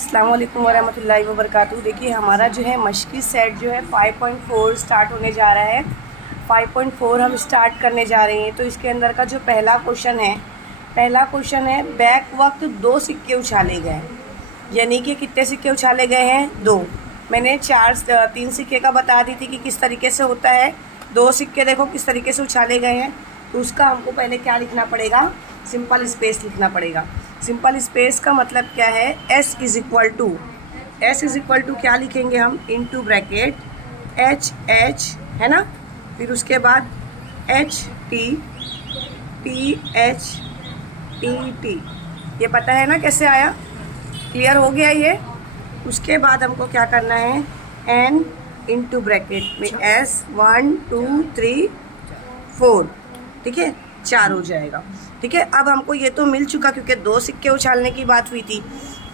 अस्सलाम वालेकुम वरहमतुल्लाहि वबरकातुहू। देखिए हमारा जो है मश्की सेट जो है 5.4 स्टार्ट होने जा रहा है। 5.4 हम स्टार्ट करने जा रहे हैं। तो इसके अंदर का जो पहला क्वेश्चन है बैक वक्त 2 सिक्के उछाले गए, यानी कि कितने सिक्के उछाले गए हैं? 2। मैंने 3 सिक्के का बता दी थी कि किस तरीके से होता है। 2 सिक्के देखो किस तरीके से उछाले गए हैं। तो उसका हमको पहले क्या लिखना पड़ेगा? सिंपल स्पेस लिखना पड़ेगा। सिंपल स्पेस का मतलब क्या है? S इज़ इक्वल टू क्या लिखेंगे हम? इनटू ब्रैकेट H है ना, फिर उसके बाद HT THTT। ये पता है ना कैसे आया? क्लियर हो गया ये? उसके बाद हमको क्या करना है? N इंटू ब्रैकेट में S 1 2 3 4, ठीक है, 4 हो जाएगा। ठीक है, अब हमको ये तो मिल चुका क्योंकि 2 सिक्के उछालने की बात हुई थी।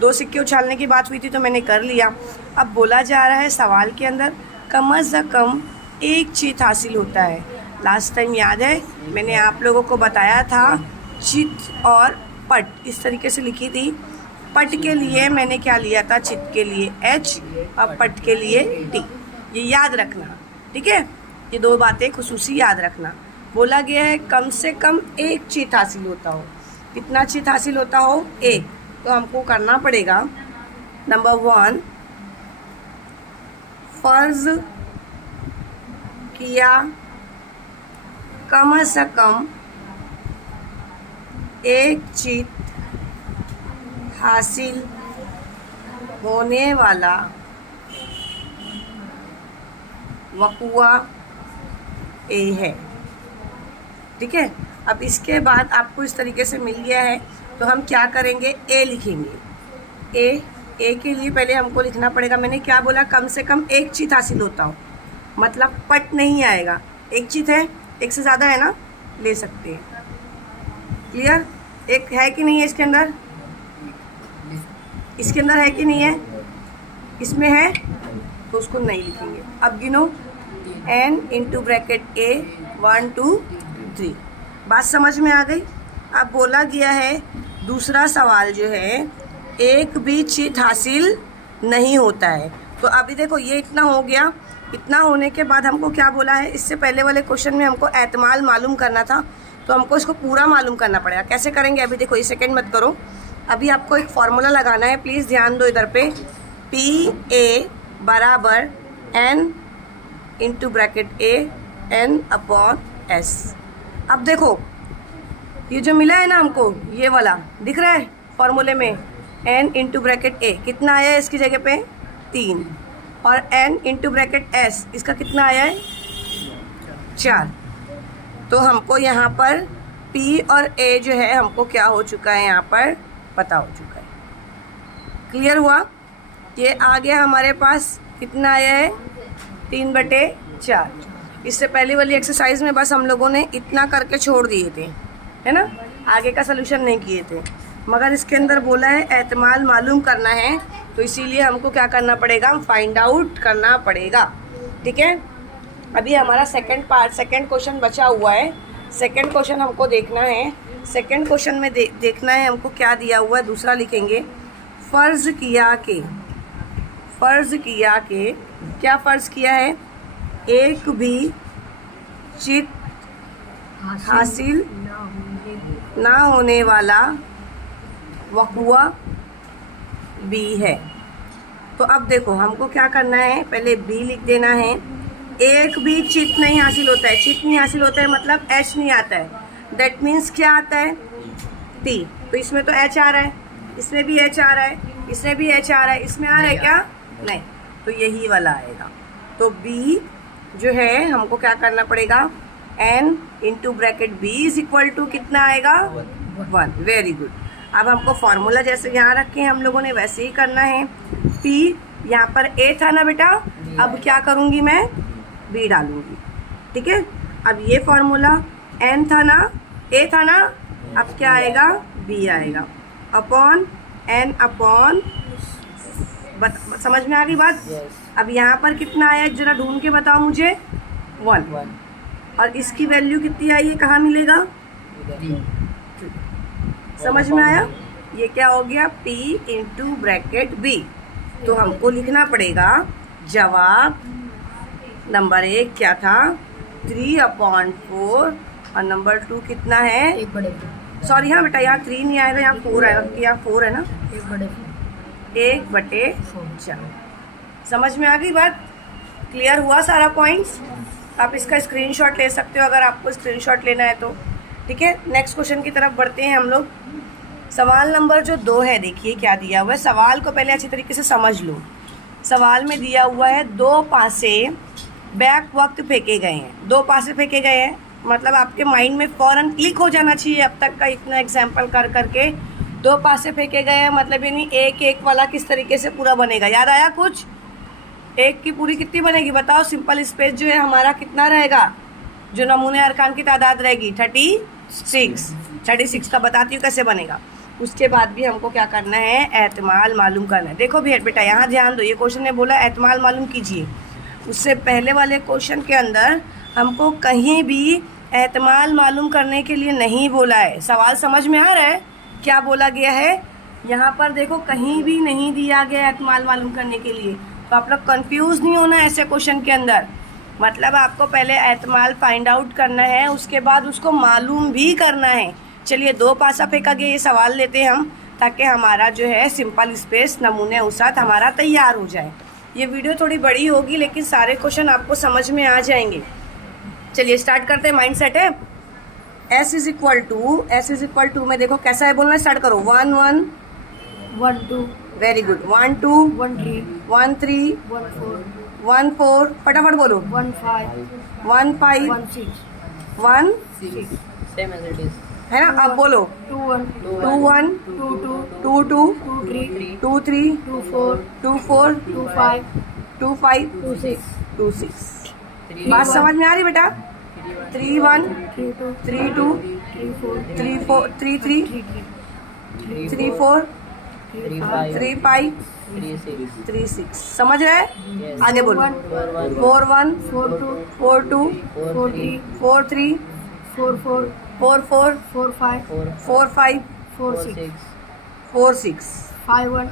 2 सिक्के उछालने की बात हुई थी तो मैंने कर लिया। अब बोला जा रहा है सवाल के अंदर कम अज़ कम एक चित हासिल होता है। लास्ट टाइम याद है मैंने आप लोगों को बताया था चित और पट इस तरीके से लिखी थी। पट के लिए मैंने क्या लिया था? चित के लिए H और पट के लिए T। ये याद रखना, ठीक है? ये 2 बातें खुसूसी याद रखना। बोला गया है कम से कम एक चित हासिल होता हो। कितना चित हासिल होता हो? 1। तो हमको करना पड़ेगा नंबर 1, फर्ज किया कम से कम एक चित हासिल होने वाला वक़ुआ ए है। ठीक है, अब इसके बाद आपको इस तरीके से मिल गया है तो हम क्या करेंगे? ए लिखेंगे। ए के लिए पहले हमको लिखना पड़ेगा, मैंने क्या बोला? कम से कम एक चित हासिल होता हो, मतलब पट नहीं आएगा। एक चित है, एक से ज़्यादा है ना, ले सकते हैं। क्लियर? एक है कि नहीं है इसके अंदर? इसके अंदर है कि नहीं है? इसमें है तो उसको नहीं लिखेंगे। अब गिनो, N इंटू ब्रैकेट A 1 2 3। बात समझ में आ गई? अब बोला गया है दूसरा सवाल जो है एक भी चित हासिल नहीं होता है। तो अभी देखो ये इतना हो गया। इतना होने के बाद हमको क्या बोला है? इससे पहले वाले क्वेश्चन में हमको एहतमाल मालूम करना था, तो हमको इसको पूरा मालूम करना पड़ेगा। कैसे करेंगे? अभी देखो, ये सेकेंड मत करो, अभी आपको एक फार्मूला लगाना है। प्लीज़ ध्यान दो इधर पे। PA बराबर N into bracket A N upon S। अब देखो ये जो मिला है ना हमको, ये वाला दिख रहा है फॉर्मूले में, N इंटू ब्रैकेट A कितना आया है इसकी जगह पे? 3, और N इंटू ब्रैकेट S इसका कितना आया है? 4। तो हमको यहाँ पर P और A जो है हमको क्या हो चुका है? यहाँ पर पता हो चुका है। क्लियर हुआ? ये आ गया हमारे पास, कितना आया है? 3/4। इससे पहले वाली एक्सरसाइज में बस हम लोगों ने इतना करके छोड़ दिए थे, है ना, आगे का सलूशन नहीं किए थे। मगर इसके अंदर बोला है एहतमाल मालूम करना है, तो इसीलिए हमको क्या करना पड़ेगा? फाइंड आउट करना पड़ेगा। ठीक है, अभी हमारा सेकंड क्वेश्चन बचा हुआ है। सेकंड क्वेश्चन हमको देखना है। सेकंड क्वेश्चन में देखना है हमको क्या दिया हुआ है। दूसरा लिखेंगे फ़र्ज़ किया के क्या फ़र्ज़ किया है? एक भी चित हासिल ना होने वाला वक़ुआ B है। तो अब देखो हमको क्या करना है? पहले B लिख देना है। एक भी चित नहीं हासिल होता है। चित नहीं हासिल होता है मतलब H नहीं आता है। दैट मीन्स क्या आता है? T। तो इसमें तो H आ रहा है, इसमें भी H आ रहा है, इसमें भी H आ रहा है, इसमें आ रहा है क्या? नहीं, तो यही वाला आएगा। तो B जो है हमको क्या करना पड़ेगा? N into bracket B is equal to कितना आएगा? 1। Very good. अब हमको फार्मूला जैसे यहाँ रखे हैं हम लोगों ने वैसे ही करना है। P यहाँ पर A था ना बेटा, अब क्या करूँगी मैं? B डालूँगी। ठीक है, अब ये फार्मूला N था ना, A था ना, अब क्या आएगा? B आएगा अपॉन N अपॉन, समझ में आ गई बात? अब यहाँ पर कितना आया जरा ढूंढ के बताओ मुझे? 1। और इसकी वैल्यू कितनी आई है? कहाँ मिलेगा? समझ में आया? ये क्या हो गया, P इंटू ब्रैकेट B। तो हमको लिखना पड़ेगा जवाब नंबर 1 क्या था, 3/4, और नंबर 2 कितना है, 1/4। सॉरी हाँ बेटा, यहाँ 3 नहीं आएगा, यहाँ 4 आएगा, क्योंकि यहाँ 4 है ना। 1/4। समझ में आ गई बात, क्लियर हुआ सारा पॉइंट्स। आप इसका स्क्रीनशॉट ले सकते हो अगर आपको स्क्रीनशॉट लेना है तो। ठीक है, नेक्स्ट क्वेश्चन की तरफ बढ़ते हैं हम लोग। सवाल नंबर जो 2 है, देखिए क्या दिया हुआ है। सवाल को पहले अच्छी तरीके से समझ लो। सवाल में दिया हुआ है 2 पासे बैक वक्त फेंके गए हैं। 2 पासे फेंके गए हैं, मतलब आपके माइंड में फ़ौरन क्लिक हो जाना चाहिए अब तक का इतना एग्जाम्पल कर करके। 2 पासे फेंके गए हैं मतलब यानी 1-1 वाला किस तरीके से पूरा बनेगा, याद आया कुछ। 1 की पूरी कितनी बनेगी बताओ, सिंपल स्पेस जो है हमारा कितना रहेगा, जो नमूने अरकान की तादाद रहेगी 36 का बताती हूँ कैसे बनेगा। उसके बाद भी हमको क्या करना है, एहतमाल मालूम करना है। देखो भी बेटा यहाँ ध्यान दो, ये क्वेश्चन ने बोला एहतमाल मालूम कीजिए। उससे पहले वाले क्वेश्चन के अंदर हमको कहीं भी एहतमाल मालूम करने के लिए नहीं बोला है। सवाल समझ में आ रहा है क्या बोला गया है, यहाँ पर देखो कहीं भी नहीं दिया गया एहतमाल मालूम करने के लिए। तो आप लोग कंफ्यूज नहीं होना ऐसे क्वेश्चन के अंदर, मतलब आपको पहले एहतमाल फाइंड आउट करना है, उसके बाद उसको मालूम भी करना है। चलिए 2 पासा फेंका गया, ये सवाल लेते हैं हम, ताकि हमारा जो है सिंपल स्पेस नमूने उसात हमारा तैयार हो जाए। ये वीडियो थोड़ी बड़ी होगी लेकिन सारे क्वेश्चन आपको समझ में आ जाएंगे। चलिए स्टार्ट करते हैं। माइंड सेट है, S इज इक्वल टू में देखो कैसा है बोलना, स्टार्ट करो। 1 1 1 2 वेरी गुड, 1 2 1 3 1 3 1 4 1 4, फटाफट बोलो। 1 5 1 5 1 6 1, 6 Same as it is. है ना। अब बोलो 2 1 2 1 2 2 2 2 2 3 2 3 2 4 2 4 2 5 2 5 2 6 2 6। बात समझ में आ रही बेटा। 3 1 3 2 3 2 3 4 3 4 3 3 3 3 4 3 5 3 5 3 6. 3 6। समझ रहे हैं, Yes. आगे बोलो। 4 1 4 2 4 2 4 3 4 3 4 4 4 4 4 5 4 5 4 4 6 6 4 6 5 1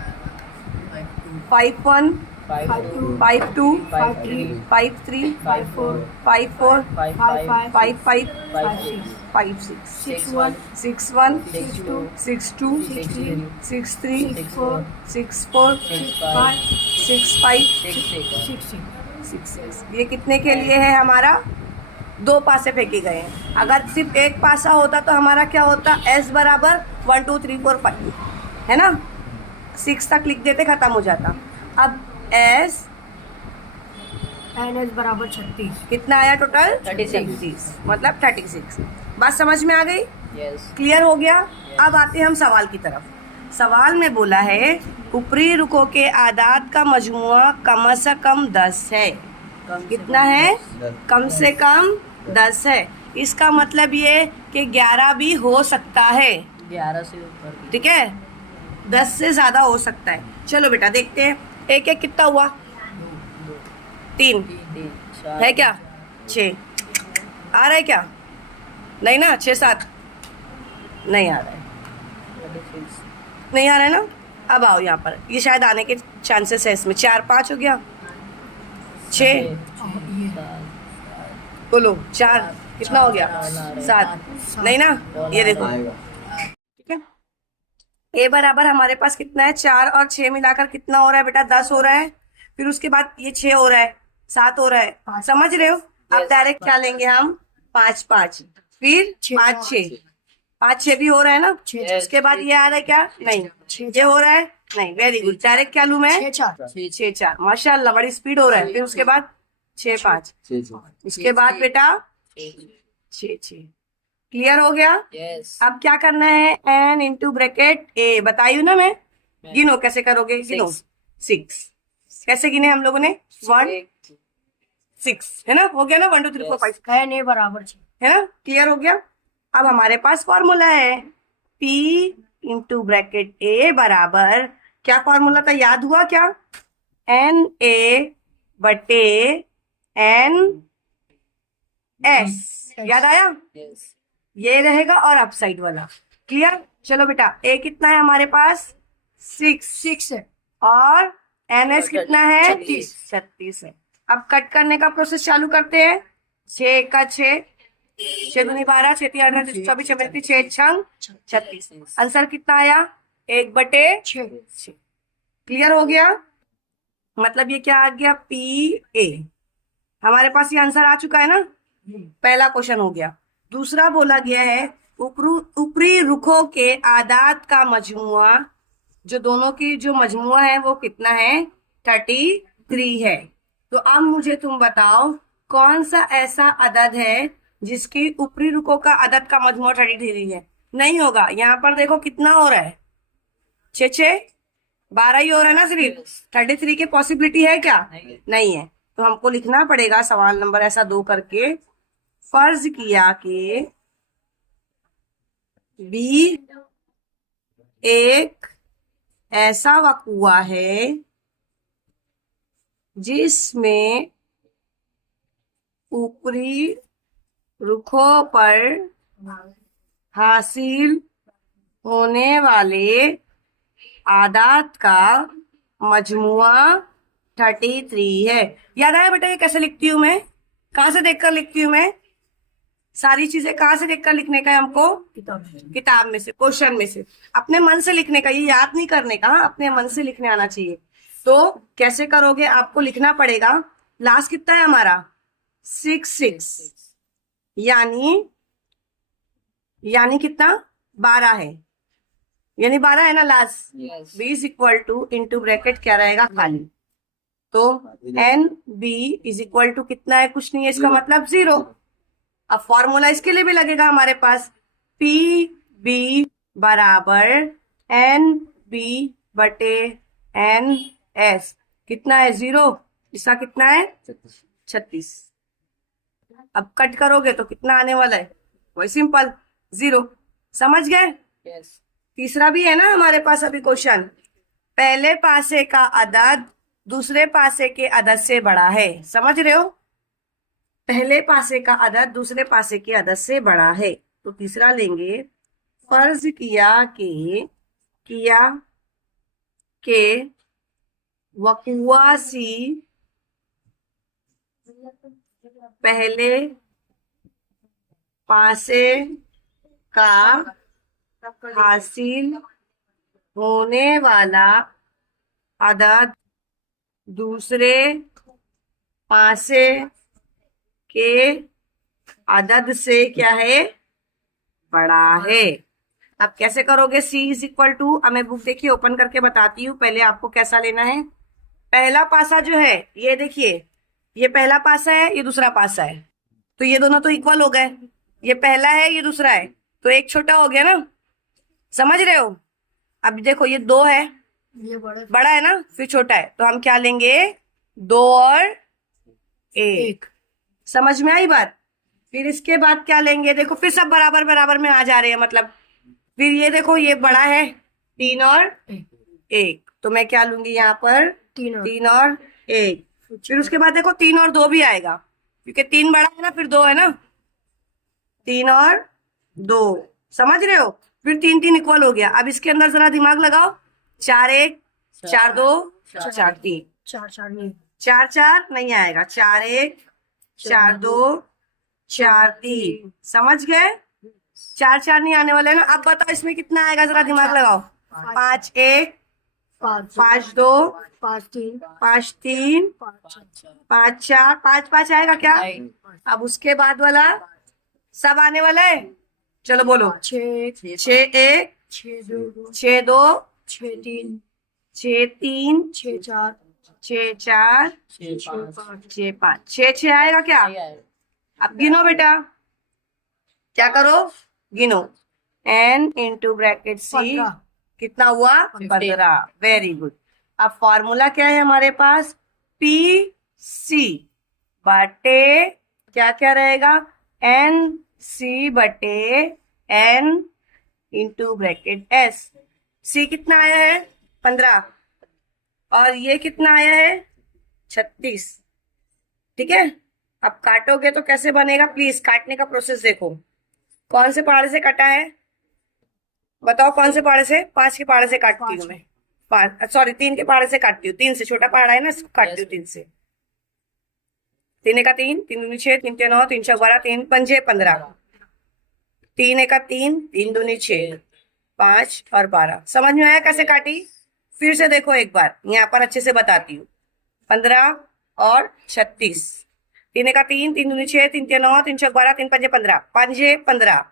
5 1 5 5 2 5 2 5 3 5 3 5 4 5 4 5 5 5 5 5 5 6 5 6 6 1 6 1 6 2 6 2 6 3 6 3 6 4 6 4 6 5 5 6 5 6 6. 6 6 6 6। ये कितने के लिए है हमारा, 2 पासे फेंके गए हैं। अगर सिर्फ एक पासा होता तो हमारा क्या होता, S बराबर 1 2 3 4 5, है ना। 6 तक लिख देते, खत्म हो जाता। अब S NS बराबर 36 कितना आया टोटल, 36। मतलब 36। बात समझ में आ गई, Yes. क्लियर हो गया। अब आते हैं हम सवाल की तरफ। सवाल में बोला है ऊपरी रुकों के आदाद का मजमुआ कम से कम 10 है। कितना है, कम से कम 10 है। इसका मतलब ये कि 11 भी हो सकता है, 11 से ऊपर भी. ठीक है, 10 से ज़्यादा हो सकता है। चलो बेटा देखते हैं, एक एक कितना हुआ, 3 3 4 है क्या, 6 आ रहा है क्या, नहीं ना, 6 7 नहीं आ रहा है, 36. नहीं आ रहा है ना। अब आओ यहाँ पर, ये शायद आने के चांसेस है इसमें। 4 5 हो गया, 6 बोलो 4 कितना हो गया, 7 नहीं ना, ये देखो ठीक है। ए बराबर हमारे पास कितना है, 4 और 6 मिलाकर कितना हो रहा है बेटा, 10 हो रहा है। फिर उसके बाद ये 6 हो रहा है, 7 हो रहा है, समझ रहे हो। अब डायरेक्ट क्या लेंगे हम, 5 5, फिर 5 6, 5 6 भी हो रहा है ना। उसके बाद ये आ रहा है क्या, नहीं, ये हो रहा है नहीं, वेरी गुड। डायरेक्ट क्या लूं मैं, 6 4, माशाल्लाह बड़ी स्पीड हो रहा है। फिर उसके बाद 6 5, उसके बाद बेटा 6 6। क्लियर हो गया। Yes. अब क्या करना है, n इंटू ब्रैकेट ए, बताइयो ना मैं, गिनो कैसे करोगे, गिनो 6 कैसे गिने हम लोगों ने, 1 6 है ना, हो गया ना, 1 2 3 4 5 NA बराबर 6 है ना, क्लियर हो गया। अब हमारे पास फॉर्मूला है P इंटू ब्रैकेट ए बराबर, क्या फॉर्मूला था, याद हुआ क्या, NA बटे NS, याद आया, Yes. ये रहेगा और अपसाइड वाला, क्लियर। चलो बेटा, ए कितना है हमारे पास? 6 है, और NS कितना है? 36 है। अब कट करने का प्रोसेस चालू करते हैं। 6 का 6, 6 दूनी 12, 6 3 8 24 36, 6 छंग 36। आंसर कितना आया? 1/6। क्लियर हो गया? मतलब ये क्या आ गया? PA। हमारे पास ये आंसर आ चुका है ना। पहला क्वेश्चन हो गया। दूसरा बोला गया है ऊपरी रुखों के आदात का मजमुआ, जो दोनों की जो मजमुआ है वो कितना है? 33 है। तो अब मुझे तुम बताओ कौन सा ऐसा अदद है जिसकी ऊपरी रुखों का अदद का मजमुआ 33 है? नहीं होगा। यहाँ पर देखो कितना हो रहा है, 6 12 ही हो रहा है ना सिर्फ। 33 की पॉसिबिलिटी है क्या? नहीं है। तो हमको लिखना पड़ेगा सवाल नंबर ऐसा 2 करके, फर्ज किया कि बी एक ऐसा वक़ुआ है जिसमें ऊपरी रुखों पर हासिल होने वाले आदात का मजमुआ 33 है। याद आया बेटा ये कैसे लिखती हूँ मैं? कहाँ से देखकर लिखती हूँ मैं? सारी चीजें कहाँ से देखकर लिखने का है हमको? किताब में से, क्वेश्चन में से, अपने मन से लिखने का। ये याद नहीं करने का, अपने मन से लिखने आना चाहिए। तो कैसे करोगे? आपको लिखना पड़ेगा लास्ट कितना है हमारा? 6 यानी कितना? 12 है, यानी 12 है ना last. B is equal two into bracket क्या रहेगा? खाली। तो NB इज इक्वल टू कितना है? कुछ नहीं है, इसका मतलब 0। अब फॉर्मूला इसके लिए भी लगेगा हमारे पास, PB बराबर NB बटे NS। कितना है? 0। इसका कितना है? 36। अब कट करोगे तो कितना आने वाला है? वही सिंपल 0। समझ गए? तीसरा भी है ना हमारे पास अभी क्वेश्चन। पहले पासे का अदद दूसरे पासे के अदद से बड़ा है। समझ रहे हो? पहले पासे का अदद दूसरे पासे के अदद से बड़ा है। तो तीसरा लेंगे, फर्ज किया के वक़ुआ सी पहले पासे का हासिल होने वाला अदद दूसरे पासे के अदद से क्या है? बड़ा है। अब कैसे करोगे? C इज इक्वल टू, अब मैं बुक देखिए ओपन करके बताती हूँ पहले आपको कैसा लेना है। पहला पासा जो है ये देखिए, ये पहला पासा है, ये दूसरा पासा है, तो ये दोनों तो इक्वल हो गए। ये पहला है, ये दूसरा है, तो एक छोटा हो गया ना। समझ रहे हो? अब देखो ये 2 है, ये बड़ा है ना, फिर छोटा है, तो हम क्या लेंगे? 2 और 1। समझ में आई बात? फिर इसके बाद क्या लेंगे? देखो फिर सब बराबर बराबर में आ जा रहे हैं, मतलब फिर ये देखो ये बड़ा है, 3 और 1, तो मैं क्या लूंगी यहाँ पर? 3 और 1। फिर उसके बाद देखो 3 और 2 भी आएगा, क्योंकि 3 बड़ा है ना, फिर 2 है ना, 3 और 2। समझ रहे हो? फिर 3 3 इक्वल हो गया। अब इसके अंदर जरा दिमाग लगाओ। 4 1 4 2 4 3, 4 4 नहीं, 4 4 नहीं आएगा, 4 1 4 2 4 3। समझ गए? 4 4 नहीं आने वाला है ना। अब बताओ इसमें कितना आएगा, जरा दिमाग लगाओ। 5 1 5 2 5 3 5 3 5 4 5 5 आएगा क्या? अब उसके बाद वाला सब आने वाला है। चलो बोलो। 6 6 1 6 2 6 2 6 3 6 3 6 4 6 4 6 5 6 6 आएगा क्या? अब गिनो बेटा, क्या करो? गिनो। N into bracket C 15। कितना हुआ? 15। Very good. अब फॉर्मूला क्या है हमारे पास? PC बटे क्या क्या रहेगा? NC बटे N into bracket S। C कितना आया है? 15, और ये कितना आया है? 36। ठीक है। अब काटोगे तो कैसे बनेगा? प्लीज काटने का प्रोसेस देखो। कौन से पहाड़े से कटा है? बताओ कौन से पहाड़े से? 5 के पहाड़े से काटती हूँ मैं। 5 सॉरी 3 के पहाड़े से काटती हूँ। 3 से छोटा पहाड़ा है ना, इसको काटती हूँ 3 से। 3 का 3, 3 दूनी 6, 3 के 9, 3 छक 12, 3 पंजे 15। 3 का 3, 3 दूनी 6, 5 और 12। समझ में आया कैसे काटी? फिर से देखो एक बार, यहाँ पर अच्छे से बताती हूँ। 15 और 36। 3 का 3, 3 दूनी 6, 3 के 9, 3 छक 12, 3 पंजे 15। पंजे 15।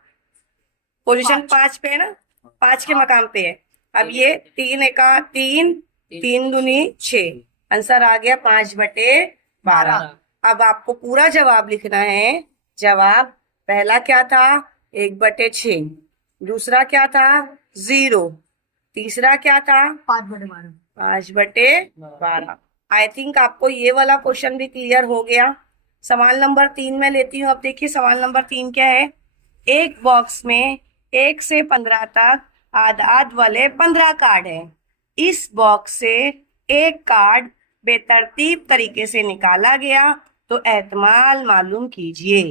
पोजीशन 5 पे है ना, 5 के मकाम पे है। अब ये 3 का 3, 3 दूनी 6, आंसर आ गया 5/12। अब आपको पूरा जवाब लिखना है। जवाब पहला क्या था? 1/6। दूसरा क्या था? 0। तीसरा क्या था? 5/12। 5/12। आई थिंक आपको ये वाला क्वेश्चन भी क्लियर हो गया। सवाल नंबर 3 में लेती हूँ। अब देखिए सवाल नंबर 3 क्या है। एक बॉक्स में 1 से 15 तक आध वाले 15 कार्ड हैं। इस बॉक्स से एक कार्ड बेतरतीब तरीके से निकाला गया, तो एहतमाल मालूम कीजिए।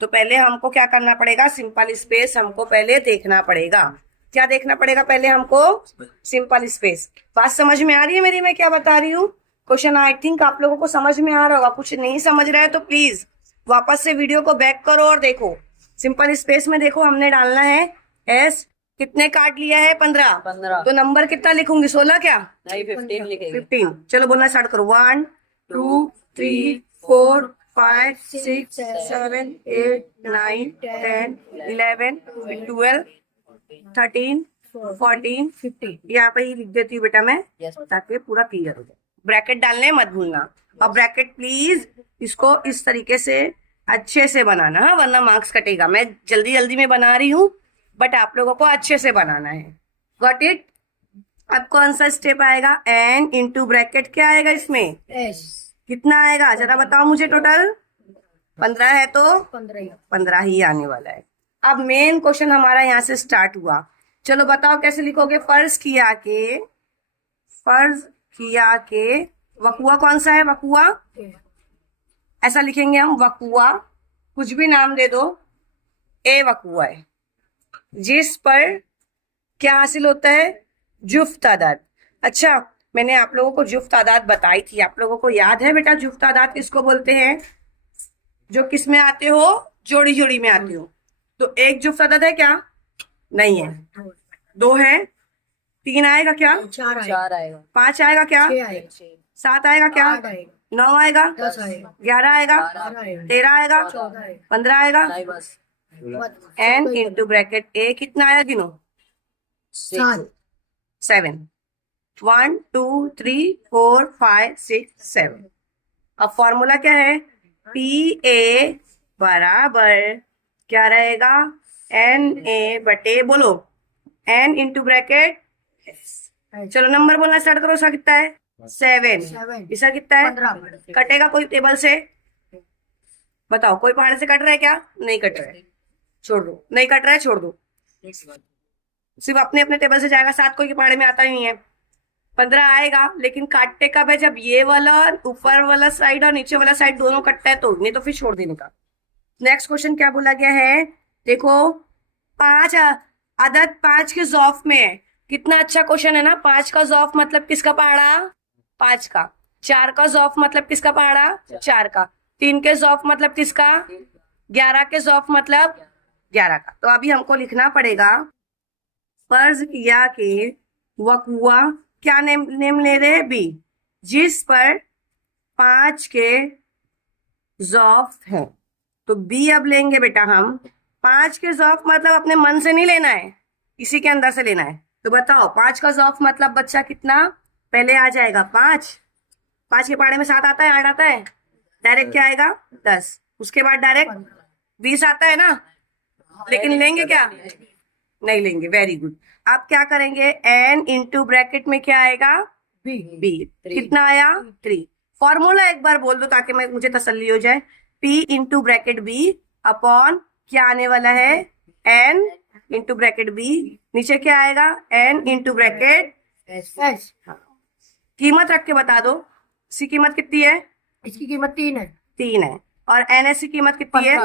तो पहले हमको क्या करना पड़ेगा? सिंपल स्पेस हमको पहले देखना पड़ेगा। क्या देखना पड़ेगा पहले हमको? Simple space. बात समझ में आ रही है मेरी, मैं क्या बता रही हूँ? क्वेश्चन आई थिंक आप लोगों को समझ में आ रहा होगा। कुछ नहीं समझ रहा है तो प्लीज वापस से वीडियो को बैक करो और देखो। सिंपल स्पेस में देखो, हमने डालना है एस। कितने कार्ड लिया है? 15। 15। तो नंबर कितना लिखूंगी? 16 क्या? नहीं 15 लिखेंगे। 15। चलो बोलना स्टार्ट करो। 1 2 3 4 5 6 7 8 9 10 11 12 13 14 15। यहाँ पे ही लिख देती हूँ बेटा मैं, यस ताकि पूरा क्लियर हो जाए। ब्रैकेट डालने मत भूलना। और ब्रैकेट प्लीज इसको इस तरीके से अच्छे से बनाना, हाँ, वरना मार्क्स कटेगा। मैं जल्दी जल्दी में बना रही हूँ, बट आप लोगों को अच्छे से बनाना है। Got it? अब कौन सा स्टेप आएगा? एन इंटू ब्रैकेट क्या आएगा इसमें? एस। कितना आएगा जरा बताओ मुझे। टोटल 15 है तो 15। 15 ही आने वाला है। अब मेन क्वेश्चन हमारा यहाँ से स्टार्ट हुआ। चलो बताओ कैसे लिखोगे? फर्ज किया के वकुआ कौन सा है? वकुआ ऐसा लिखेंगे हम, वकुआ। कुछ भी नाम दे दो, ए वकुआ है, जिस पर क्या हासिल होता है? जुफ्त तादाद। अच्छा, मैंने आप लोगों को जुफ्त तादाद बताई थी। आप लोगों को याद है बेटा जुफ्त तादाद किसको बोलते हैं? जो किस में आते हो? जोड़ी जोड़ी में आते हो। तो एक जुफ्त तादाद है क्या? नहीं है। 2 है। 3 आएगा क्या? 4 आएगा। 4 आएगा। 5 आएगा क्या? 6 आएगा। 7 आएगा क्या? 8 आएगा। 9 आएगा? 10 आएगा। 11 आएगा? 12 आएगा। 13 आएगा? 14 आएगा। 15 आएगा? नहीं बस एन इंटू ब्रैकेट ए कितना आया? गिनो। 7। 7। 1 2 3 4 5 6 7। अब फॉर्मूला क्या है? पी ए बराबर क्या रहेगा? एन ए बटे, बोलो, एन इंटू ब्रैकेट। चलो नंबर बोलना स्टार्ट करो। इसका कितना है? 7। 7। इसका कितना है? 15। कटेगा कोई टेबल से? बताओ, कोई पहाड़ से कट रहा है क्या? नहीं कट रहा है, छोड़ दो। नहीं कट रहा है, छोड़ दो। सिर्फ अपने अपने टेबल से जाएगा। 7 कोई के पहाड़े में आता ही नहीं है। 15 आएगा, लेकिन काटते कब है? जब ये वाला ऊपर वाला साइड और नीचे वाला साइड दोनों कटता है तो, नहीं तो फिर छोड़ देने का। नेक्स्ट क्वेश्चन क्या बोला गया है? देखो 5 अदद 5 के ज़ौफ में है। कितना अच्छा क्वेश्चन है ना। 5 का ज़ौफ मतलब किसका पहाड़ा? 5 का। 4 का ज़ौफ मतलब किसका पहाड़ा? 4 का। 3 के ज़ौफ मतलब किसका? 11 के ज़ौफ मतलब 11 का। तो अभी हमको लिखना पड़ेगा, फर्ज किया के वकुआ क्या नेम ले रहे हैं? बी, जिस पर 5 के ज़ौफ है। तो बी अब लेंगे बेटा हम। 5 के ज़ौफ मतलब अपने मन से नहीं लेना है, इसी के अंदर से लेना है। तो बताओ 5 का ज़ौफ मतलब बच्चा कितना? पहले आ जाएगा 5। 5 के पहाड़े में 7 आता है, 8 आता है, डायरेक्ट क्या आएगा? 10। उसके बाद डायरेक्ट 20 आता है ना। लेकिन लेंगे क्या? नहीं लेंगे। Very good. आप क्या करेंगे? एन इंटू ब्रैकेट में क्या आएगा? बी। कितना आया? 3। फॉर्मूला एक बार बोल दो ताकि मुझे तसल्ली हो जाए। P into bracket B upon क्या आने वाला है? N into bracket B. नीचे क्या आएगा? N into bracket S. कीमत रख के बता दो। इसकी कीमत कितनी है? इसकी कीमत 3 है। 3 है। और NS की कीमत कितनी है?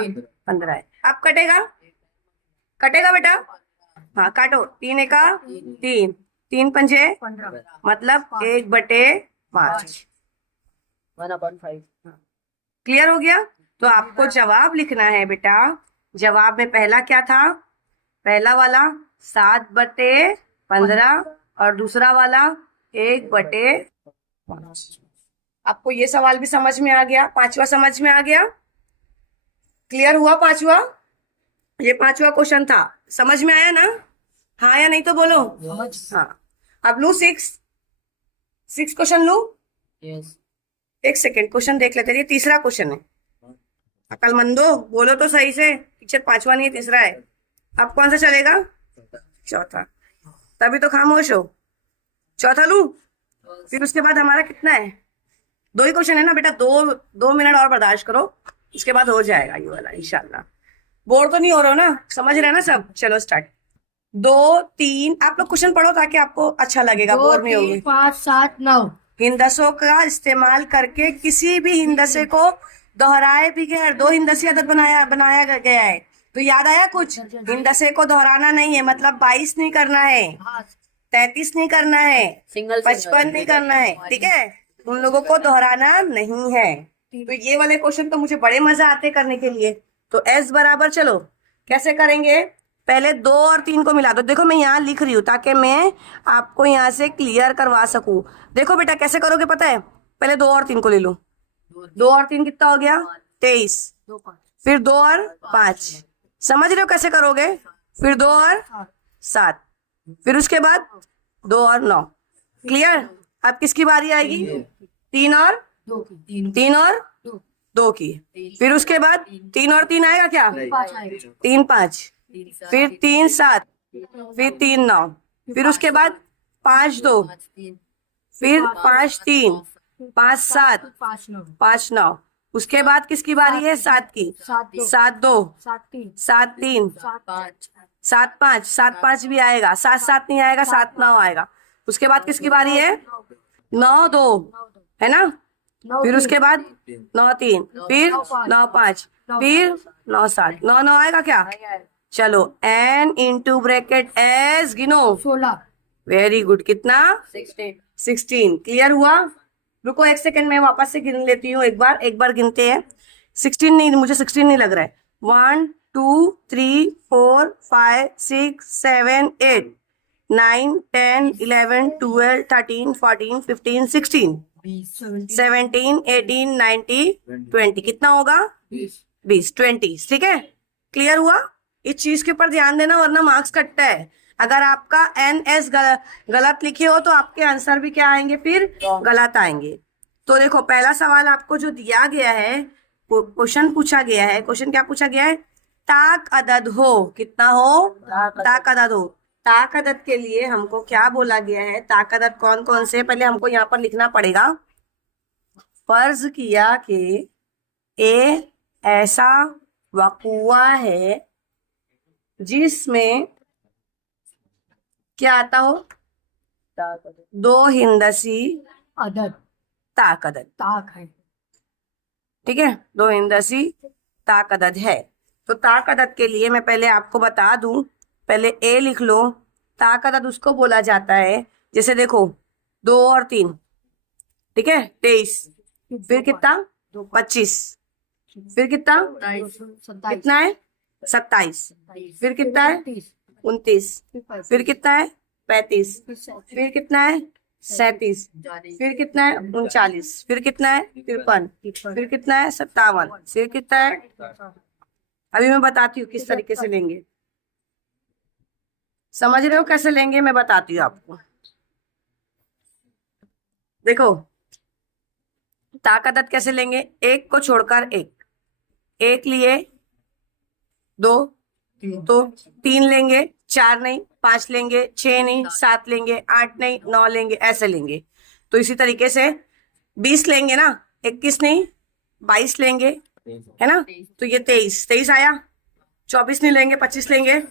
15 है। अब कटेगा? कटेगा बेटा? हाँ काटो, 3 एका 3, 3 पंजे 15 मतलब 1/5। 1/5। क्लियर हो गया? तो आपको जवाब लिखना है बेटा। जवाब में पहला क्या था? पहला वाला 7/15 और दूसरा वाला 1/5। आपको ये सवाल भी समझ में आ गया? पांचवा समझ में आ गया? क्लियर हुआ पांचवा? ये पांचवा क्वेश्चन था, समझ में आया ना? हाँ या नहीं तो बोलो। हाँ, अब लू 6 क्वेश्चन लू। यस। एक सेकेंड, क्वेश्चन देख लेते हैं। ये तीसरा क्वेश्चन है। अकलमंदो बोलो तो सही से, टीचर पांचवा नहीं है, तीसरा है। अब कौन सा चलेगा? चौथा। तभी तो खामोश हो। चौथा लू, फिर उसके बाद हमारा कितना है? 2 ही क्वेश्चन है ना बेटा, 2 मिनट और बर्दाश्त करो, उसके बाद हो जाएगा ये वाला इंशाल्लाह। बोर तो नहीं हो रहे हो ना? समझ रहे हैं ना सब? चलो स्टार्ट। 2, 3, आप लोग क्वेश्चन पढ़ो ताकि आपको अच्छा लगेगा, 2 बोर नहीं 3 होगे। 5 7 9 हिंदसों का इस्तेमाल करके किसी भी हिंदसे को दोहराए बगैर 2 हिंदसी अदद बनाया गया है। तो याद आया कुछ? हिंदसे को दोहराना नहीं है, मतलब 22 नहीं करना है, 33 नहीं करना है, सिंगल 55 नहीं करना है, ठीक है? उन लोगों को दोहराना नहीं है। तो ये वाले क्वेश्चन तो मुझे बड़े मजा आते करने के लिए। तो S बराबर, चलो कैसे करेंगे? पहले 2 और 3 को मिला दो। देखो मैं यहाँ लिख रही हूँ ताकि मैं आपको यहाँ से क्लियर करवा सकूं। देखो बेटा कैसे करोगे पता है? पहले 2 और 3 को ले लो। 2 और 3 कितना हो गया? 23। 2 5 फिर 2 और 5, समझ रहे हो कैसे करोगे? फिर 2 और 7, फिर उसके बाद 2 और 9। क्लियर? अब किसकी बारी आएगी? 3 और 2 की 3 और 2 2 की। फिर उसके बाद 3 और 3 आएगा क्या? 5 आएगा 3 5, फिर 3 7, फिर 3 9, फिर उसके बाद 5 2, फिर 5 3, 5 7, 5 9 5 9। उसके बाद किसकी बारी है? 7 की। 7 2 7 2, 7 3 7 3, 5 7 5, 7 5 भी आएगा, 7 7 नहीं आएगा, 7 9 आएगा। उसके बाद किसकी बारी है? 9 2, है ना? फिर उसके बाद 9 3, फिर 9 5, फिर 9 7, 9 9 आएगा क्या? चलो n इंटू ब्रैकेट s गिनो। 16 वेरी गुड। कितना? 16। क्लियर हुआ? रुको एक सेकंड, मैं वापस से गिन लेती हूँ। एक बार गिनते हैं। 16 नहीं, मुझे 16 नहीं लग रहा है। 1 2 3 4 5 6 7 8 9 10 11 12 13 14 15 16 17 18 19 20। कितना होगा? 20 20। ठीक है, क्लियर हुआ? इस चीज के ऊपर ध्यान देना वरना मार्क्स कटता है। अगर आपका NS गलत लिखे हो तो आपके आंसर भी क्या आएंगे? फिर गलत आएंगे। तो देखो पहला सवाल आपको जो दिया गया है, क्वेश्चन पूछा गया है। क्वेश्चन क्या पूछा गया है? ताक अदद हो। कितना हो? ताक अदद हो। ताक अदद के लिए हमको क्या बोला गया है? ताक अदद कौन कौन से, पहले हमको यहाँ पर लिखना पड़ेगा। फर्ज किया कि ए ऐसा वक़ुआ है जिसमें क्या आता हो? 2 हिंदसी अदद ताक अदद। ताक है। ठीक है, 2 हिंदसी ताक अदद है। तो ताक अदद के लिए मैं पहले आपको बता दूं, पहले ए लिख लो। ताक अदद उसको बोला जाता है, जैसे देखो 2 और 3, ठीक है, 23। फिर कितना? 25। फिर कितना? 27 कितना है? 27। फिर कितना है? 29। फिर कितना है? 35। फिर कितना है? 37। फिर कितना है? 39। फिर कितना है? 53। फिर कितना है? 57। फिर कितना है? अभी मैं बताती हूँ किस तरीके से लेंगे। समझ रहे हो कैसे लेंगे? मैं बताती हूँ आपको। देखो ताक अदद कैसे लेंगे? एक को छोड़कर एक लिए 2, तो 3 लेंगे, 4 नहीं, 5 लेंगे, 6 नहीं, 7 लेंगे, 8 नहीं, 9 लेंगे, ऐसे लेंगे। तो इसी तरीके से 20 लेंगे ना, 21 नहीं 22 लेंगे, है ना? तो ये 23 आया। 24 नहीं लेंगे, 25 लेंगे,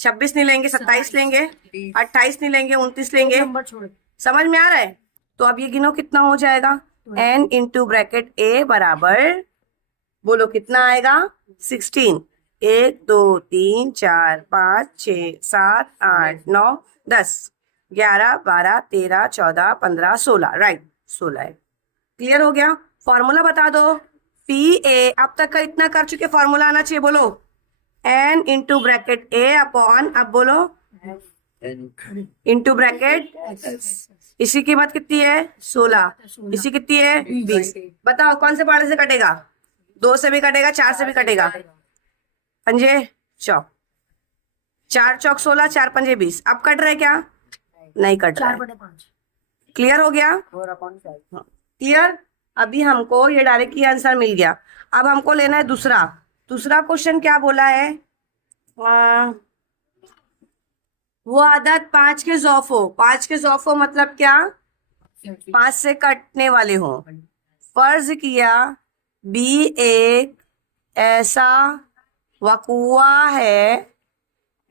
26 नहीं लेंगे, 27 लेंगे, 28 नहीं लेंगे, 29 लेंगे। नंबर छोड़। समझ में आ रहा है? तो अब ये गिनो कितना हो जाएगा? n इंटू ब्रैकेट a बराबर, बोलो कितना आएगा? 16। 1 2 3 4 5 6 7 8 9 10 11 12 13 14 15 16, राइट 16 है। क्लियर हो गया? फॉर्मूला बता दो। पी ए, अब तक का इतना कर चुके, फॉर्मूला आना चाहिए, बोलो। एन इंटू ब्रैकेट ए अपॉन, अब बोलो, इंटू ब्रैकेट, इसी की कीमत कितनी है 16, इसी कितनी है 20। बताओ कौन से पहाड़े से कटेगा? 2 से भी कटेगा, 4 से भी कटेगा। पंजे चौक, 4 चौक 16, 4 पंजे 20। अब कट रहे क्या? नहीं कट रहा है। 4/5। क्लियर हो गया? 4/5। क्लियर? अभी हमको ये डायरेक्ट ये आंसर मिल गया। अब हमको लेना है दूसरा। दूसरा क्वेश्चन क्या बोला है? वो आदत 5 के ज़ौफ हो। 5 के ज़ौफ हो मतलब क्या? 5 से कटने वाले हो। फर्ज किया बी एक ऐसा वक़ुआ है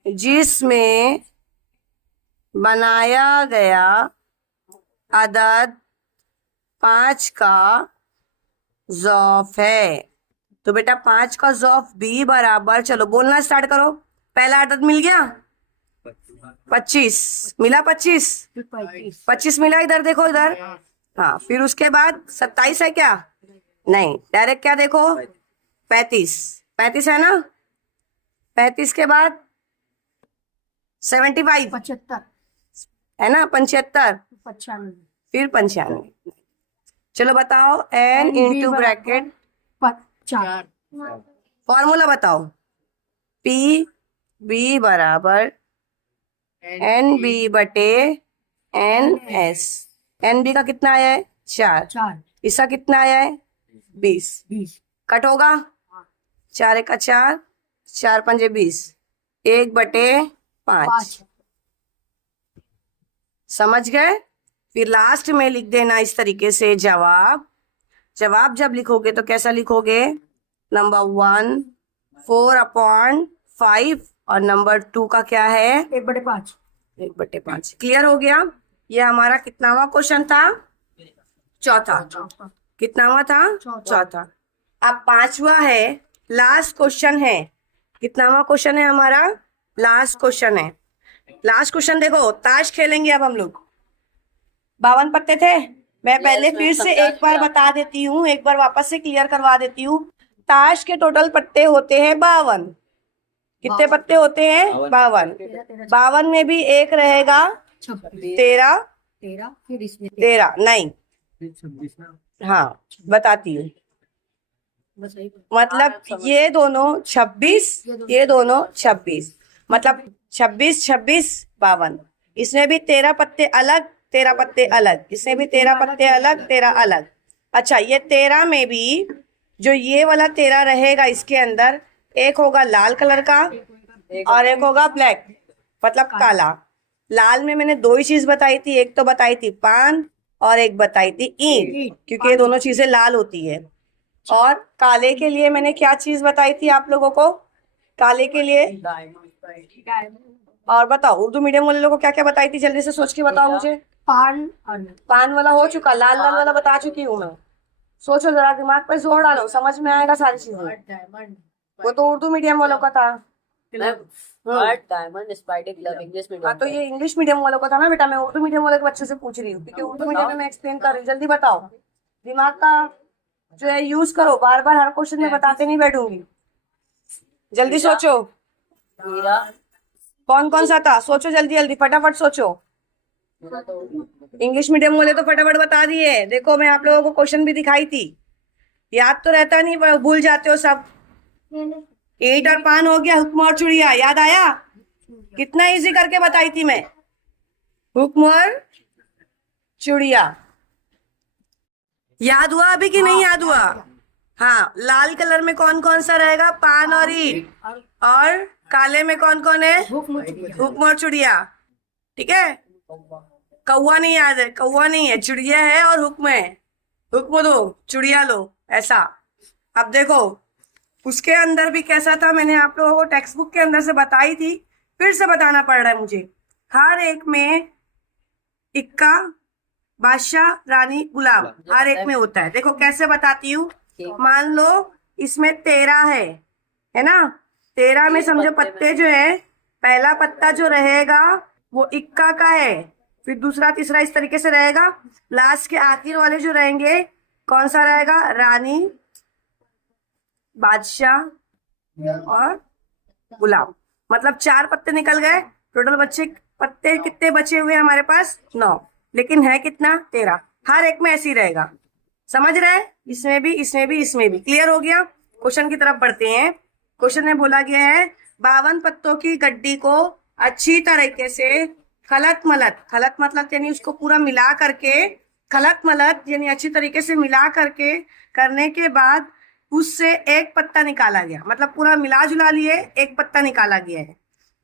जिसमें बनाया गया अदद 5 का ज़ौफ है। तो बेटा 5 का ज़ौफ बी बराबर, चलो बोलना स्टार्ट करो। पहला अदद मिल गया 25, मिला 25, 25 मिला। इधर देखो, इधर। हाँ, फिर उसके बाद 27 है क्या? नहीं, डायरेक्ट क्या देखो 35, 35 है ना। 35 के बाद 75 75 है ना, 75, 95 फिर 95। चलो बताओ, एन इंटू ब्रैकेट 4। फॉर्मूला बताओ। पी बी बराबर एन बी बटे एन एस। एन बी का कितना आया है 4, इसका कितना आया है 20। 20। कट होगा, 4 का 4, 4 पंजे 20, 1/5। समझ गए? फिर लास्ट में लिख देना इस तरीके से जवाब। जवाब जब लिखोगे तो कैसा लिखोगे? नंबर 1 4/5 और नंबर 2 का क्या है 1/5। 1/5। क्लियर हो गया? ये हमारा कितनावा क्वेश्चन था? चौथा। कितनावा था? चौथा। अब 5वां है, लास्ट क्वेश्चन है। कितनावा क्वेश्चन है हमारा? लास्ट क्वेश्चन है। लास्ट क्वेश्चन देखो, ताश खेलेंगे अब हम लोग। 52 पत्ते थे। मैं पहले फिर से एक बार बता देती हूँ, एक बार वापस से क्लियर करवा देती हूँ। ताश के टोटल पत्ते होते हैं 52। कितने पत्ते होते हैं? 52। 52 में भी एक रहेगा 13, फिर इसमें 13 नहीं, हाँ बताती हूँ। मतलब ये दोनों 26, ये दोनों 26, मतलब 26 26 52। इसमें भी 13 पत्ते अलग, 13 पत्ते अलग, इसमें भी 13 पत्ते अलग, 13 अलग। अच्छा, ये 13 में भी जो ये वाला 13 रहेगा, इसके अंदर एक होगा लाल कलर का और एक होगा ब्लैक, मतलब काला। लाल में मैंने 2 ही चीज बताई थी, एक तो बताई थी पान और एक बताई थी ईंट, क्योंकि ये दोनों चीजें लाल होती है। और काले के लिए मैंने क्या चीज बताई थी आप लोगों को? काले के लिए, और बताओ उर्दू मीडियम वाले लोगों को क्या क्या बताई थी? जल्दी से सोच के बताओ मुझे। पान वाला हो चुका, लाल लाल वाला बता चुकी हूँ मैं। सोचो जरा, दिमाग पे जोर डालो, समझ में आएगा सारी चीजें। वो तो उर्दू मीडियम वालों का था। Diamond spider club English medium. हाँ, तो ये इंग्लिश मीडियम वालों का था ना बेटा। मैं उर्दू मीडियम वाले के बच्चों से पूछ रही हूँ, क्योंकि उर्दू मीडियम में मैं एक्सप्लेन कर रही हूँ। जल्दी बताओ, दिमाग का जो है यूज करो। बार बार हर क्वेश्चन में बताते नहीं बैठूंगी। जल्दी सोचो, कौन कौन सा था? सोचो जल्दी जल्दी, फटाफट सोचो। इंग्लिश मीडियम वाले तो फटाफट बता दिए। देखो, मैं आप लोगों को क्वेश्चन भी दिखाई थी। याद तो रहता नहीं, भूल जाते हो सब। ईंट और पान हो गया, हुक्म और चुड़िया याद आया? कितना इजी करके बताई थी मैं, हुक्म और चुड़िया। याद हुआ अभी कि नहीं याद हुआ? हाँ, लाल कलर में कौन कौन सा रहेगा? पान और ईंट। और काले में कौन कौन है? हुक्म और चुड़िया। ठीक है, कौवा नहीं याद है? कौवा नहीं है, चिड़िया है और हुक्म है। हुक्म दो, चिड़िया लो, ऐसा। अब देखो, उसके अंदर भी कैसा था, मैंने आप लोगों को टेक्स्ट बुक के अंदर से बताई थी, फिर से बताना पड़ रहा है मुझे। हर एक में इक्का, बादशाह, रानी, गुलाब हर एक में होता है। देखो कैसे बताती हूँ। मान लो इसमें 13 है ना, 13 में एक समझो पत्ते पत्ते जो है, पहला पत्ता जो रहेगा वो इक्का का है, फिर दूसरा तीसरा इस तरीके से रहेगा। लास्ट के आखिर वाले जो रहेंगे कौन सा रहेगा? रानी, बादशाह और गुलाब। मतलब 4 पत्ते निकल गए। टोटल बच्चे पत्ते कितने बचे हुए हमारे पास? 9। लेकिन है कितना? 13। हर एक में ऐसे ही रहेगा। समझ रहे हैं? इसमें भी, इसमें भी, इसमें भी। क्लियर हो गया? क्वेश्चन की तरफ बढ़ते हैं। क्वेश्चन में बोला गया है 52 पत्तों की गड्डी को अच्छी तरीके से खलत मलत, खलत मतलब यानी उसको पूरा मिला करके, खलत मलत यानी अच्छी तरीके से मिला करके करने के बाद उससे एक पत्ता निकाला गया। मतलब पूरा मिला जुला लिए, एक पत्ता निकाला गया है।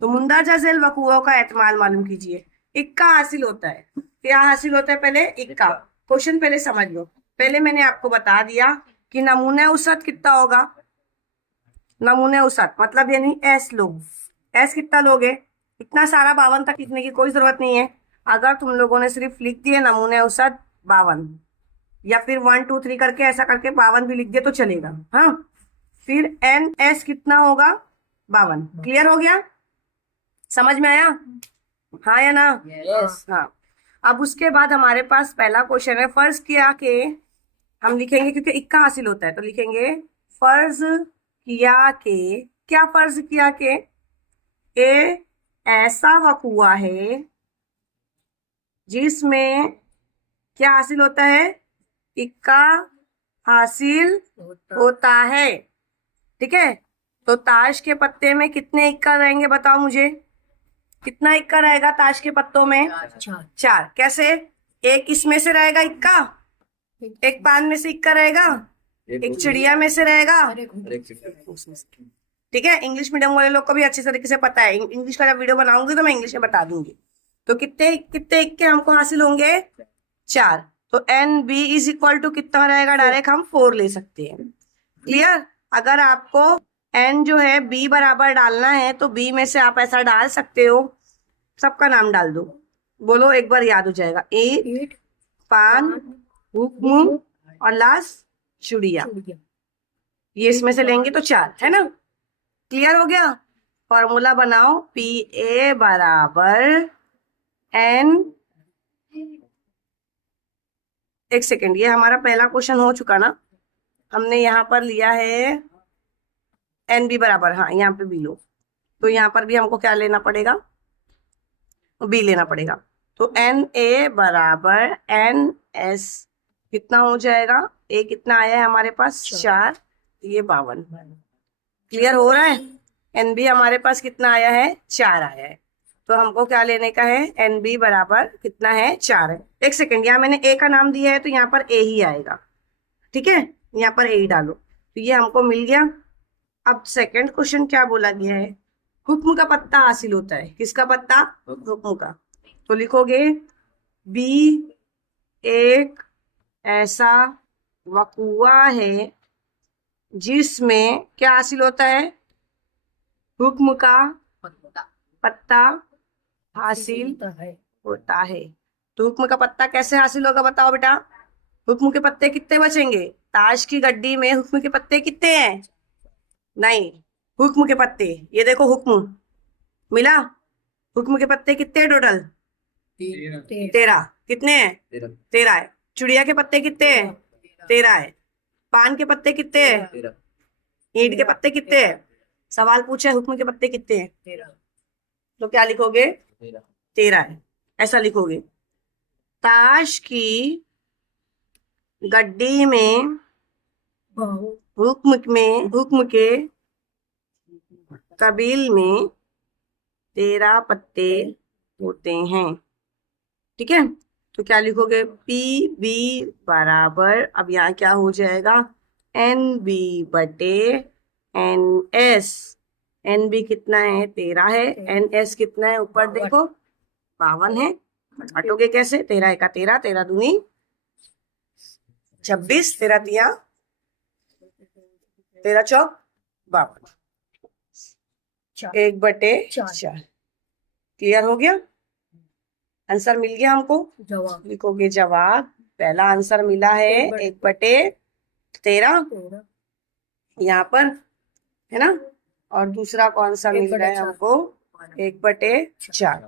तो मुंदरजा झैल वकूओं का एहतमाल मालूम कीजिए। इक्का हासिल होता है। क्या हासिल होता है? पहले इक्का। क्वेश्चन पहले समझ लो। पहले मैंने आपको बता दिया कि नमूना औसत कितना होगा। नमूना औसत मतलब यानी एस लोग, एस कितना लोगे? इतना सारा 52 तक लिखने की कोई जरूरत नहीं है। अगर तुम लोगों ने सिर्फ लिख दिए नमूने औसत 52, या फिर 1 2 3 करके ऐसा करके 52 भी लिख दिए तो चलेगा। हाँ, फिर एन एस कितना होगा? 52। क्लियर हो गया? समझ में आया? हाँ या ना? यस। हाँ। अब उसके बाद हमारे पास पहला क्वेश्चन है। फर्ज किया के हम लिखेंगे क्योंकि इक्का हासिल होता है तो लिखेंगे फर्ज किया के। क्या फर्ज किया के? ए ऐसा वकूआ है जिसमें क्या हासिल होता है? इक्का हासिल होता है। ठीक है, तो ताश के पत्ते में कितने इक्का रहेंगे बताओ मुझे? कितना इक्का रहेगा ताश के पत्तों में? 4। कैसे? एक इसमें से रहेगा इक्का, एक पान में से इक्का रहेगा, एक चिड़िया में से रहेगा। ठीक है, इंग्लिश मीडियम वाले लोग को भी अच्छे तरीके से पता है। इंग्लिश का जब वीडियो बनाऊंगी तो मैं इंग्लिश में बता दूंगी। तो कितने कितने इक्के हमको हासिल होंगे? 4। तो N B is equal to कितना रहेगा? डायरेक्ट हम 4 ले सकते हैं। क्लियर? अगर आपको एन जो है बी बराबर डालना है तो बी में से आप ऐसा डाल सकते हो, सबका नाम डाल दो, बोलो एक बार याद हो जाएगा। ईंट, पान, हुक्म और लास्ट चुड़िया। ये इसमें से लेंगे तो 4 है ना। क्लियर हो गया? फॉर्मूला बनाओ, पी ए बराबर एन। एक सेकेंड, ये हमारा पहला क्वेश्चन हो चुका ना। हमने यहाँ पर लिया है एन बी बराबर, हाँ यहाँ पे बी लो, तो यहाँ पर भी हमको क्या लेना पड़ेगा? बी लेना पड़ेगा। तो एन ए बराबर एन एस कितना हो जाएगा? ए कितना आया है हमारे पास? 4, ये 52। क्लियर हो रहा है? एन बी हमारे पास कितना आया है? 4 आया है। तो हमको क्या लेने का है? एन बी बराबर कितना है? 4 है। एक सेकेंड, यहाँ मैंने ए का नाम दिया है तो यहाँ पर ए ही आएगा। ठीक है, यहाँ पर ए ही डालो, तो ये हमको मिल गया। अब सेकंड क्वेश्चन क्या बोला गया है? हुक्म का पत्ता हासिल होता है। किसका पत्ता? हुक्म का। तो लिखोगे बी एक ऐसा वकूआ है जिसमें क्या हासिल होता है? हुक्म का पत्ता हासिल होता है। तो हुक्म का पत्ता कैसे हासिल होगा बताओ बेटा? हुक्म के पत्ते कितने बचेंगे? ताश की गड्डी में हुक्म के पत्ते कितने हैं? नहीं, हुक्म के पत्ते, ये देखो हुक्म मिला। हुक्म के पत्ते कितने टोटल? 13। कितने हैं? 13 है। चुड़िया के पत्ते कितने हैं? 13 है। पान के पत्ते कितने हैं? ईंट के पत्ते कितने हैं? सवाल पूछा है हुक्म के पत्ते कितने हैं, तो क्या लिखोगे? 13 है, ऐसा लिखोगे। ताश की गड्डी में हुक्म के कबील में 13 पत्ते होते हैं। ठीक है, तो क्या लिखोगे? पी बी बराबर, अब यहाँ क्या हो जाएगा? एन बी बटे एन एस। एन बी कितना है? 13 है। एन एस कितना है? ऊपर देखो 52 है। काटोगे कैसे? 13 का 13, 13 दूनी 26, 13 तिया 13 चौक 52, 1/4। क्लियर हो गया? आंसर मिल गया हमको। जवाब लिखोगे जवाब। पहला आंसर मिला है 1/13 यहाँ पर, है ना। और दूसरा कौन सा एक मिल रहा है बटे हमको? 1/4।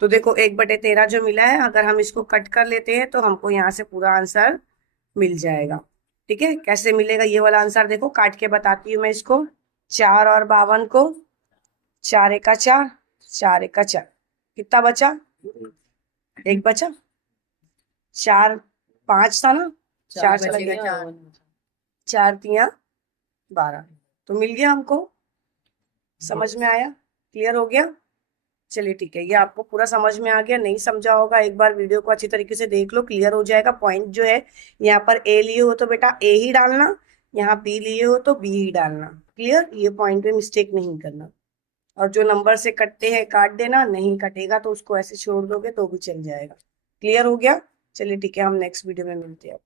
तो देखो 1/13 जो मिला है, अगर हम इसको कट कर लेते हैं तो हमको यहाँ से पूरा आंसर मिल जाएगा। ठीक है, कैसे मिलेगा ये वाला आंसर देखो, काट के बताती हूँ मैं इसको। 4 और 52 को, 4 एका 4, 4 एका 4, कितना बचा? 1 बचा। 4 5 था ना, 4 चला गया, 4 तिया 12। तो मिल गया हमको। समझ में आया? क्लियर हो गया? चलिए ठीक है, ये आपको पूरा समझ में आ गया। नहीं समझा होगा, एक बार वीडियो को अच्छी तरीके से देख लो, क्लियर हो जाएगा। पॉइंट जो है, यहाँ पर ए लिए हो तो बेटा ए ही डालना, यहाँ बी लिए हो तो बी ही डालना। क्लियर? ये पॉइंट में मिस्टेक नहीं करना। और जो नंबर से कटते हैं काट देना, नहीं कटेगा तो उसको ऐसे छोड़ दोगे तो भी चल जाएगा। क्लियर हो गया? चलिए ठीक है, हम नेक्स्ट वीडियो में मिलते हैं।